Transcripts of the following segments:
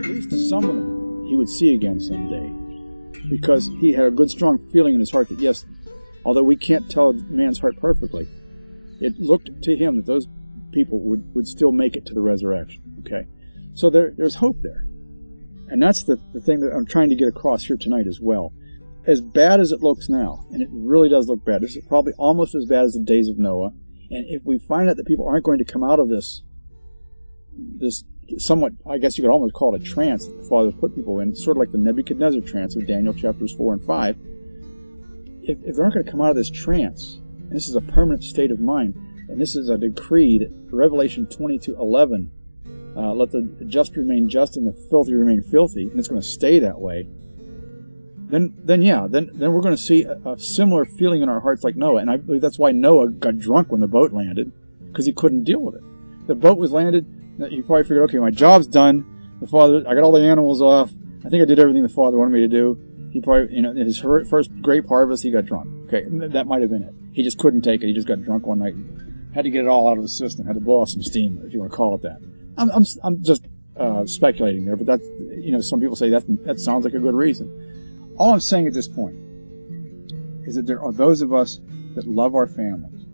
At least some of them he would see again someday, because he had a good, strong feeling in his heart that, yes, although we can't tell a man's heart perfectly, it looked to him that those people would still make it to the resurrection. Okay? So there's hope there. And that's the thing that I'm trying to get across here tonight as well. As bad as it looks now, and it really does look bad, this is probably almost as bad as the days of Noah. And if we find out that people aren't going to come out of this somewhat, I guess you could almost call it a trance that the Father put people in, sort of like the Nebuchadnezzar trance of Daniel chapters 4 and 5. If they're not going to come out of this trance, and this is a permanent state of mind, and this is a decree that Revelation 22:11, let the just remain just and the filthy remain filthy, and it's going to stay that way, then we're going to see a similar feeling in our hearts like Noah. And I believe that's why Noah got drunk when the boat landed, because he couldn't deal with it. The boat was landed, he probably figured, okay, my job's done. The Father, I got all the animals off. I think I did everything the Father wanted me to do. He probably, in his first grape harvest, he got drunk. Okay, that might have been it. He just couldn't take it. He just got drunk one night and had to get it all out of his system, had to blow off some steam, if you want to call it that. I'm just speculating there, but that's, some people say that sounds like a good reason. All I'm saying at this point is that there are those of us that love our families.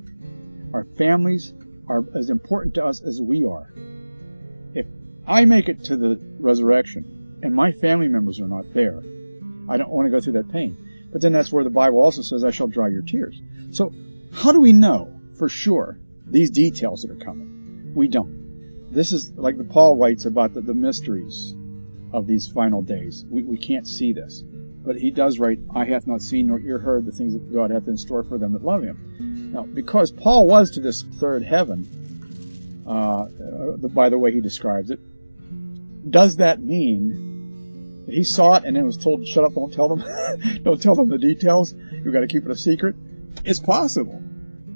Our families are as important to us as we are. If I make it to the resurrection and my family members are not there, I don't want to go through that pain. But then that's where the Bible also says, I shall dry your tears. So how do we know for sure these details that are coming? We don't. This is like Paul writes about the mysteries of these final days. We can't see this. But he does write, eye hath not seen nor ear heard the things that God hath in store for them that love him. Now, because Paul was to this third heaven, by the way he describes it, does that mean that he saw it and then was told, shut up, don't tell them, don't tell them the details, you've got to keep it a secret? It's possible.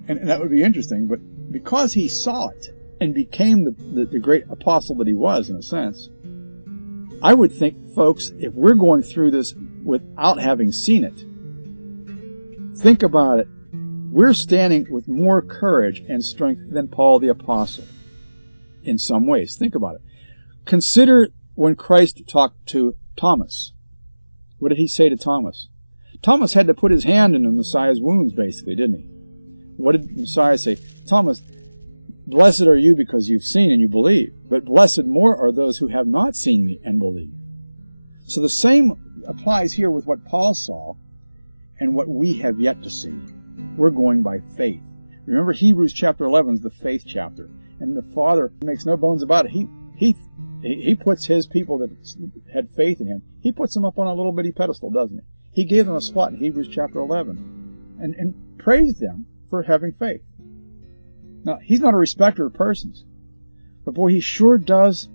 And that would be interesting, but because he saw it and became the great apostle that he was, in a sense, I would think, folks, if we're going through this without having seen it, think about it. We're standing with more courage and strength than Paul the apostle in some ways. Think about it. Consider when Christ talked to Thomas. What did he say to Thomas? Thomas had to put his hand in the Messiah's wounds, basically, didn't he? What did Messiah say? Thomas, blessed are you because you've seen and you believe, but blessed more are those who have not seen me and believe. So the same applies here with what Paul saw and what we have yet to see. We're going by faith. Remember, Hebrews chapter 11 is the faith chapter, and the Father makes no bones about it. He puts his people that had faith in him, he puts them up on a little bitty pedestal, doesn't he? He gave them a spot in Hebrews chapter 11 and praised them for having faith. Now, he's not a respecter of persons, but boy, he sure does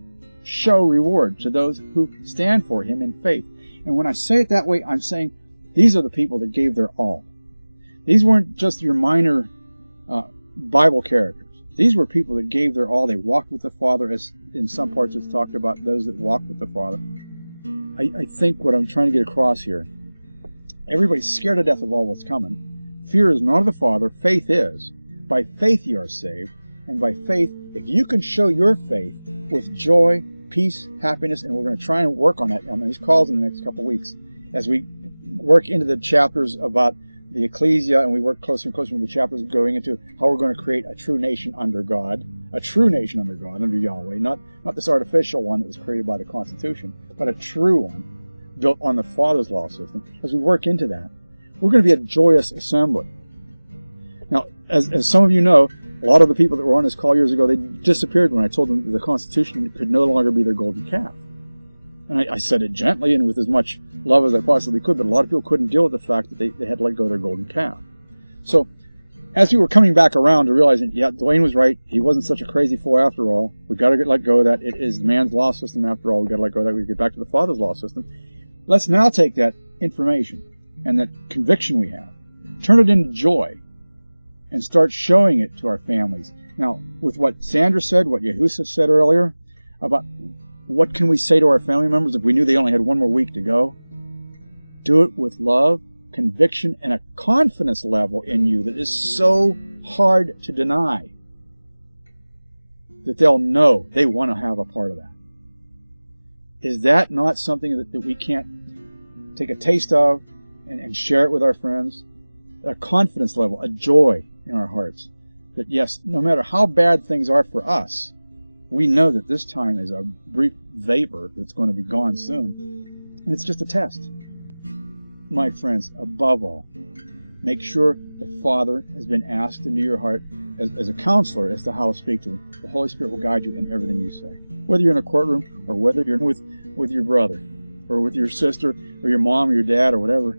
show reward to those who stand for him in faith. And when I say it that way, I'm saying these are the people that gave their all. These weren't just your minor Bible characters. These were people that gave their all. They walked with the Father, as in some parts it's talked about those that walked with the Father. I think what I'm trying to get across here, everybody's scared to death of all what's coming. Fear is not of the Father, faith is. By faith you are saved, and by faith, if you can show your faith with joy, peace, happiness, and we're going to try and work on that on these calls in the next couple of weeks as we work into the chapters about the ecclesia, and we work closer and closer with the chapters going into how we're going to create a true nation under God, under Yahweh, not this artificial one that was created by the Constitution, but a true one built on the Father's law system. As we work into that, we're going to be a joyous assembly. Now, as some of you know, a lot of the people that were on this call years ago, they disappeared when I told them that the Constitution could no longer be their golden calf. And I said it gently and with as much love as I possibly could, but a lot of people couldn't deal with the fact that they had to let go of their golden calf. So, as we were coming back around to realizing, yeah, Dwayne was right, he wasn't such a crazy fool after all, we've got to let go of that, it is man's law system after all, we've got to let go of that, we get back to the Father's law system. Let's now take that information and that conviction we have, turn it into joy, and start showing it to our families. Now, with what Sandra said, what Yahusuf said earlier, about what can we say to our family members if we knew they only had one more week to go? Do it with love, conviction, and a confidence level in you that is so hard to deny. that they'll know they want to have a part of that. Is that not something that we can't take a taste of and share it with our friends? A confidence level, a joy in our hearts. That yes, no matter how bad things are for us, we know that this time is a brief vapor that's going to be gone soon. And it's just a test. My friends, above all, make sure the Father has been asked into your heart as a counselor as to how to speak to him. The Holy Spirit will guide you in everything you say. Whether you're in a courtroom or whether you're with your brother or with your sister or your mom or your dad or whatever,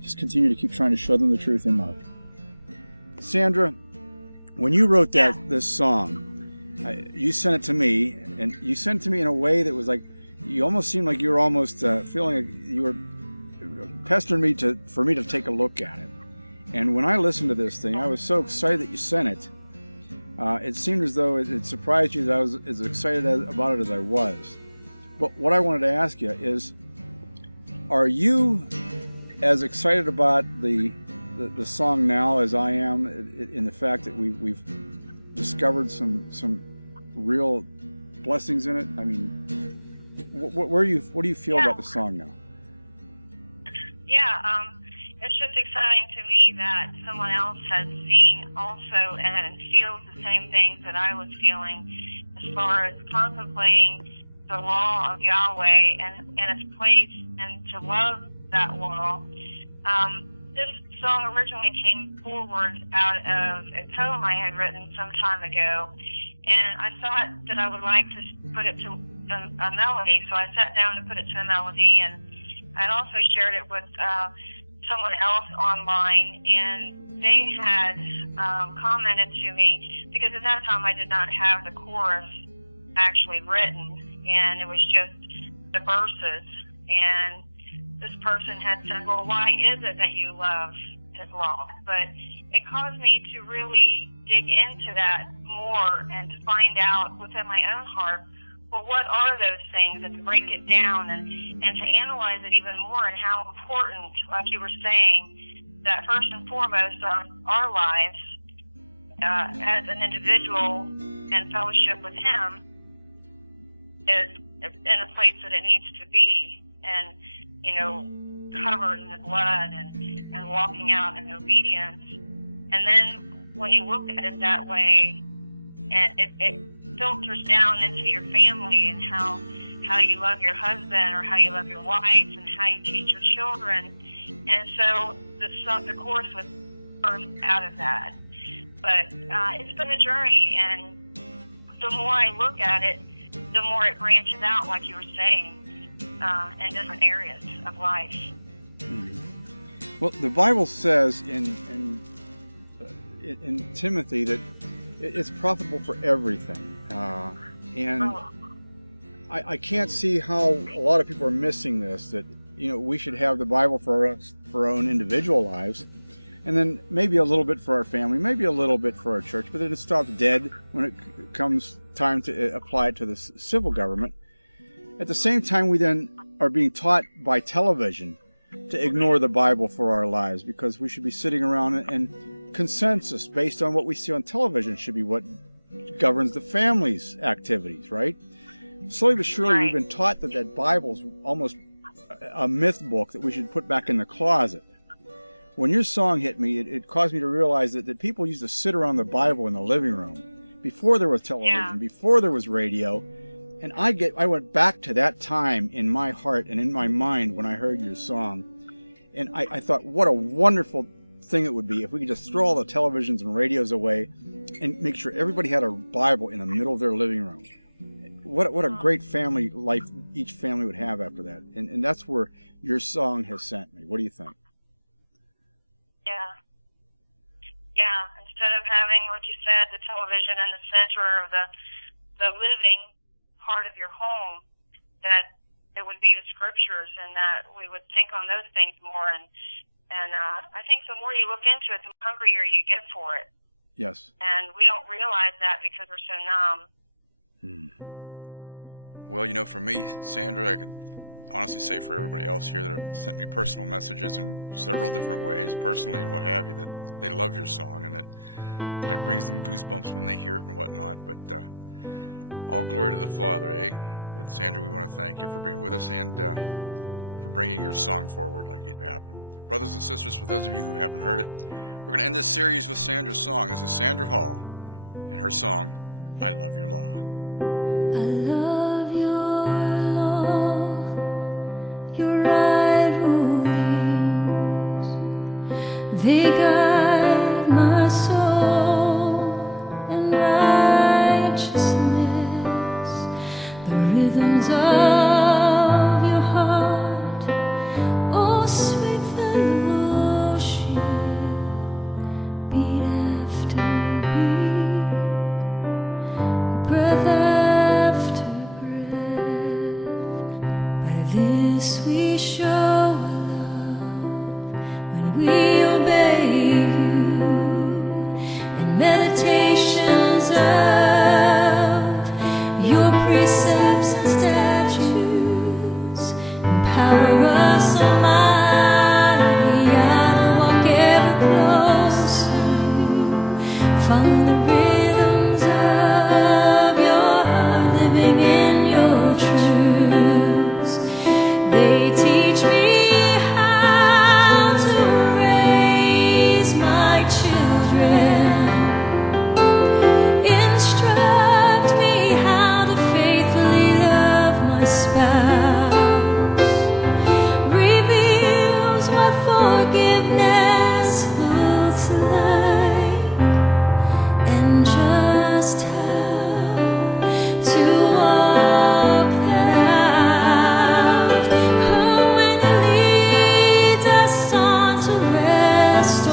just continue to keep trying to show them the truth in love. Sandra, when you wrote this song, you sent it to me, and you sent it to me in a way that was like, you almost seemed like you were almost feeling like you were pestering me for me to take a look at it. And when I listened to this thing, I was so excited that you sent it. It seemed as though it surprised you that I was as excited about it as I was. But what I wanted to ask you is, are you as excited about the song now as I am in the fact that we've discovered some real blessings in it? I mean, what do you feel about the song now? Yeah, it's just exciting to me that someone else has seen also and feels the same things that I was feeling as far as contemplating the law of Yahweh and its place and to love that law. This song originally came forward out of a poem I had written some time ago, and I thought that I would like to put it to a melody, so I sat down to put it to a melody, and I'd also shared it with someone else online, and they had commented to me, because at that time I did not have the chorus actually written, and it was just the verses, and this person had said, well, why is it that you love his law? But it caused me to really dig into that more and to find out within my own heart, well, what are those things, and to break it down and to analyze it even more, and how important, like you were saying, that first and foremost our lives as an individual and fellowship with him is in a place that it needs to be, and covered in the blood and walking out in obedience. And then when you look at it that way, and it filters down into your family and how you love your husband or how you love your wife and how you teach your children. And so the course was birthed out of that. But it's been a journey, and the more I look at it, the more it branches out, like you were saying, in different areas of life. Well, the Bible says in Timothy that it's profitable for everything, and I can't see how a lot of people are missing this. That we should have the Bible for our own individual lives, and then maybe a little bit for our family, maybe a little bit for our church, but then it stops dead when it comes time to apply it to the civil government. At the same time, we then are being taught by television to ignore the Bible for our lives, because we should be sitting around and consensus based on what we see on television should be what governs the family's activities, right? Slowly but surely, we've been taught that Bible's almost a myth book that we should put back in the closet. When your song hit me, it caused me to realize that people used to sit around the Bible in the living room before there was television, before there was radio. And I went back to that time in my heart and in my mind when I heard your song. And I thought, what a wonderful thing it would be if we could just throw all the televisions and radios away and make sure everybody had a Bible in the middle of their living room. What a great family life each family would have after that. And that's where your song has sent me. What do you think? Yeah. Instead of having, like you said, the television in the center of the living part of your home, that it would be the scriptures, and that we would think on those things more. And I think the more you look into it, the hungrier you get for it. Yes. And we don't realize that because we're so numb. Well, for me, Sandra, I could honestly say for everybody else here that have sent me personal messages in several different ways, personally and what have you, that they love your song and that it brings them goosebumps when they hear it and whatnot. But All glory to the Father, eh? But Sandra, we want to thank you for being with us and for bringing your song forward like it happened. Brothers and sisters, for those of you who haven't heard it, we're going to end this series with Sandra's song. This is Sandra Hall and her song, I Love Your Law. I love your law, your right rulings. They guide my soul in righteousness. The rhythms of your heart, oh sweet fellowship, beat after beat, breath after breath. By this we show our love when we obey you, and meditations of your precepts and statutes empower us, Almighty, to walk ever closer, follow the rhythms of your heart, living in your truths. They teach me how to raise my children, instruct me how to faithfully love my spouse, reveals what forgiveness looks like, and just how to walk that out. Oh, when it leads us on to restoration,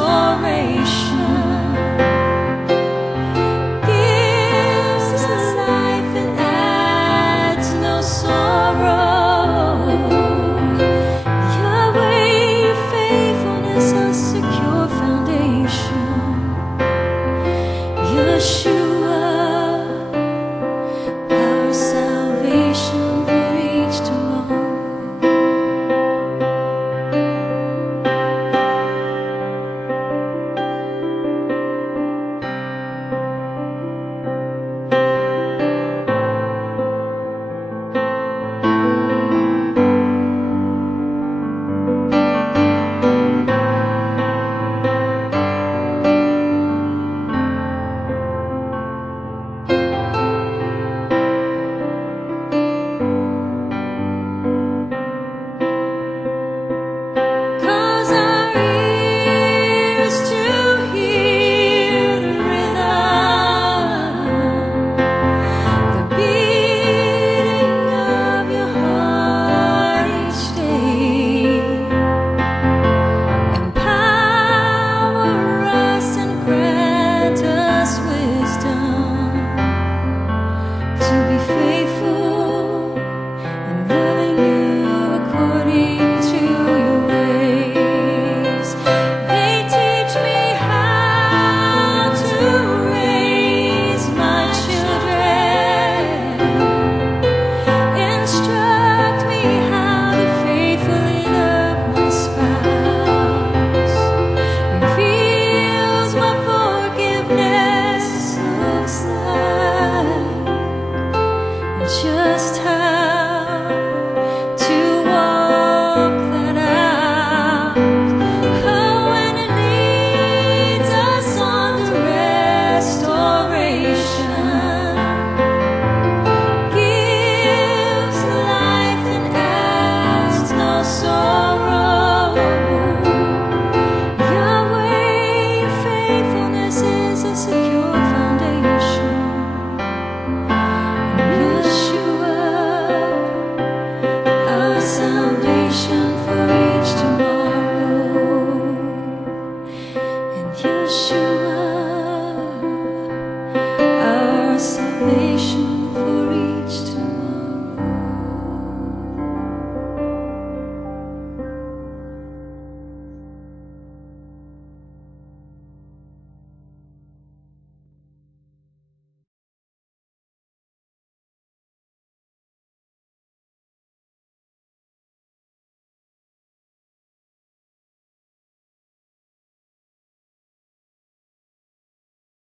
gives us life and adds no sorrow. Yahweh, your faithfulness, a secure foundation. Yeshua.